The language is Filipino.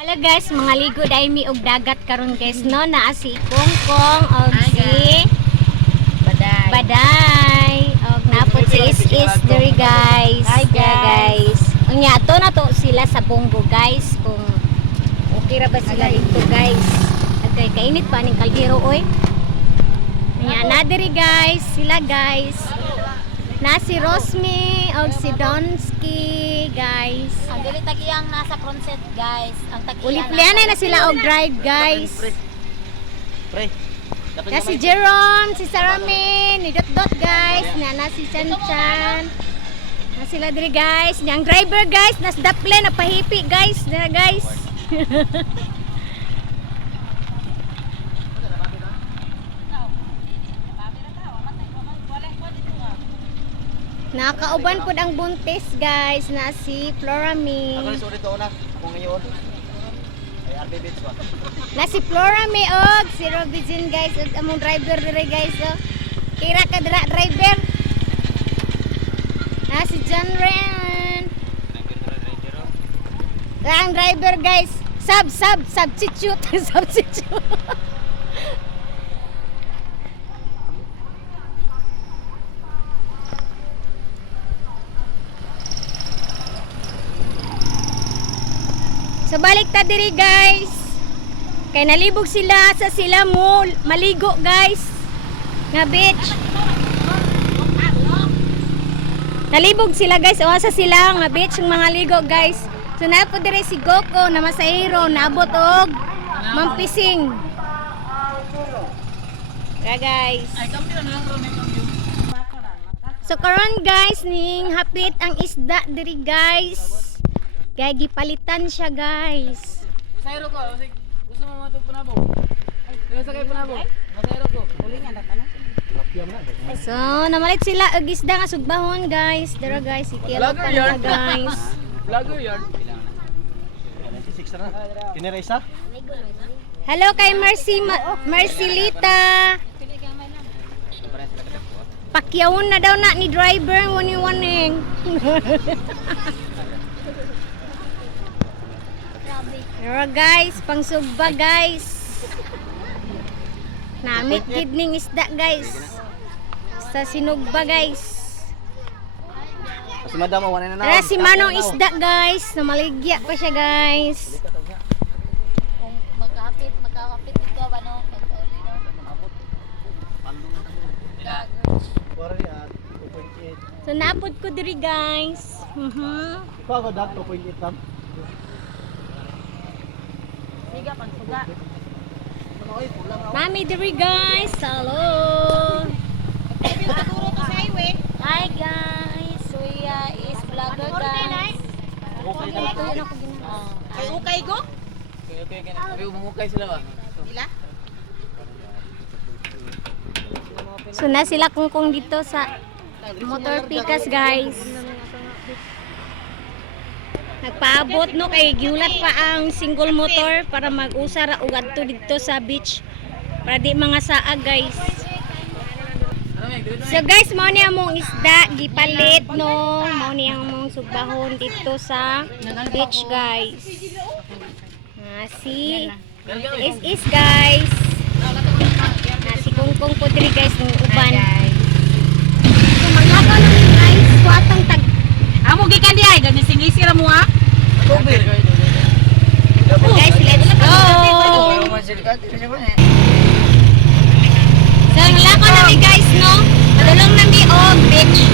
Hello guys, mga ligo dahil mi og dagat karon guys no, naa si Kongkong og si Baday og napod si Is diri guys. Hi guys. Unya ato na to sila sa Bongo guys kung okay ra ba sila dito guys. Okay, kainit pa ning kaldero oy. Unya na diri guys, sila guys. Na si Rosmi og si Donsky guys. Ang dili tagiyang nasa front set guys. Ang tagiyang Uli-pulianay na sila og drive guys. Pre. Na si Jerome, si Saramin, ni Dot guys, na si Chan Chan. Na sila diri guys, ang driver guys, nas daple na pahipi guys, na guys. Nakauban po ang buntis guys, na si Floraming. Ako rin ulit na kung ngayon. Ay RB Beats ba? Na si Floraming og si Robinson guys, og among driver diri guys. Oh. Kira ka dira driver. Na si John Ren. Ang driver guys, substitute, substitute. So balik ta diri guys. Kay nalibog sila sa sila mo maligo guys. Nga beach. Nalibog sila guys, o sa sila nga beach ng mga ligo guys. So napo diri si Goko na masahiro naabot og mampising. Ra guys. So karon guys ning hapit ang isda diri guys. Kaya gipalitan siya guys. Masayro ko, gusto mo matug punabo. Ay, sakay punabo. Masayro ko. Ulingan na tanong. So, namalit sila og isda nga sugbahon guys. Dara guys, ikilapan na guys. Vlogger yard. 96 na. Kiniresa? Hello kay Marcelita. Pakyawon na daw na ni driver wani-waning. Pero guys, pangsugba guys. Namit gid ning isda guys. Sa sinugba guys. Si Madam awan na na. Tara si Manong isda guys. Namaligya pa siya guys. kung makakapit ito ba no? So napod ko diri guys. Ikaw ako dak 2.8 tam. Siga pang suga. Mami diri guys. Hello. Hi guys. Suya is vlogger guys. Kay ukay go? Okay. Sabi umungukay sila ba? Dila? So na sila kungkong dito sa Motor Picas guys. Nagpaabot no kay giulat pa ang single motor para mag-usara og adto dito sa beach para di mga saa guys. So guys, mao ni among isda gipalit no, mao ni among sugbahon dito sa beach guys. Si is guys. Si Kongkong po diri guys ng uban. So maglakaw na ni guys, kuatang tag. Amo gikan di ay gani singisi ra mo ha. Guys, let's go. So, ang lako na mi guys, no? Madulong na mi og beach.